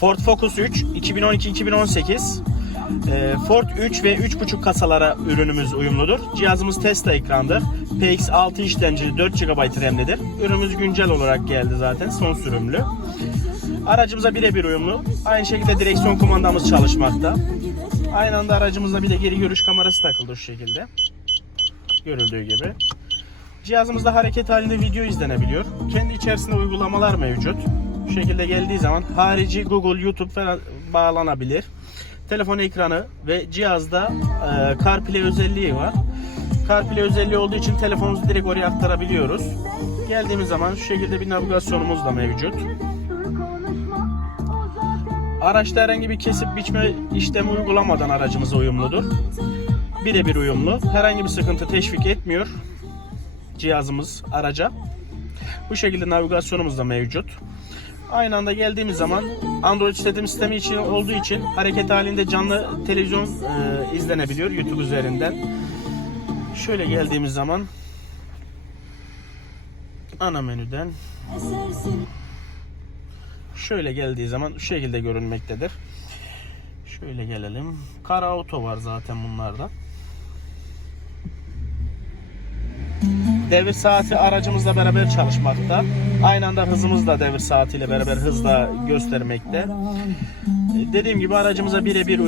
Ford Focus 3 2012-2018 Ee, Ford 3 ve 3.5 kasalara ürünümüz uyumludur. Cihazımız Tesla ekrandır. PX6 işlemcili 4 GB RAM'lidir. Ürünümüz güncel olarak geldi zaten son sürümlü. Aracımıza birebir uyumlu. Aynı şekilde direksiyon kumandamız çalışmakta. Aynı anda aracımızda bir de geri görüş kamerası takıldı şu şekilde. Görüldüğü gibi. Cihazımızda hareket halinde video izlenebiliyor. Kendi içerisinde uygulamalar mevcut. Bu şekilde geldiği zaman harici Google, YouTube falan bağlanabilir. Telefon ekranı ve cihazda e, CarPlay özelliği var. CarPlay özelliği olduğu için telefonumuzu direkt oraya aktarabiliyoruz. Geldiğimiz zaman şu şekilde bir navigasyonumuz da mevcut. Araçta herhangi bir kesip biçme işlemi uygulamadan aracımıza uyumludur. Birebir uyumlu. Herhangi bir sıkıntı teşvik etmiyor cihazımız araca. Bu şekilde navigasyonumuz da mevcut. Aynı anda geldiğimiz zaman Android işletim sistemi için olduğu için hareket halinde canlı televizyon e, izlenebiliyor YouTube üzerinden. Şöyle geldiğimiz zaman ana menüden şöyle geldiği zaman şu şekilde görünmektedir. Şöyle gelelim. Kara auto var zaten bunlarda. Devir saati aracımızla beraber çalışmakta. Aynı anda hızımız da devir saatiyle beraber hızla göstermekte. Dediğim gibi aracımıza birebir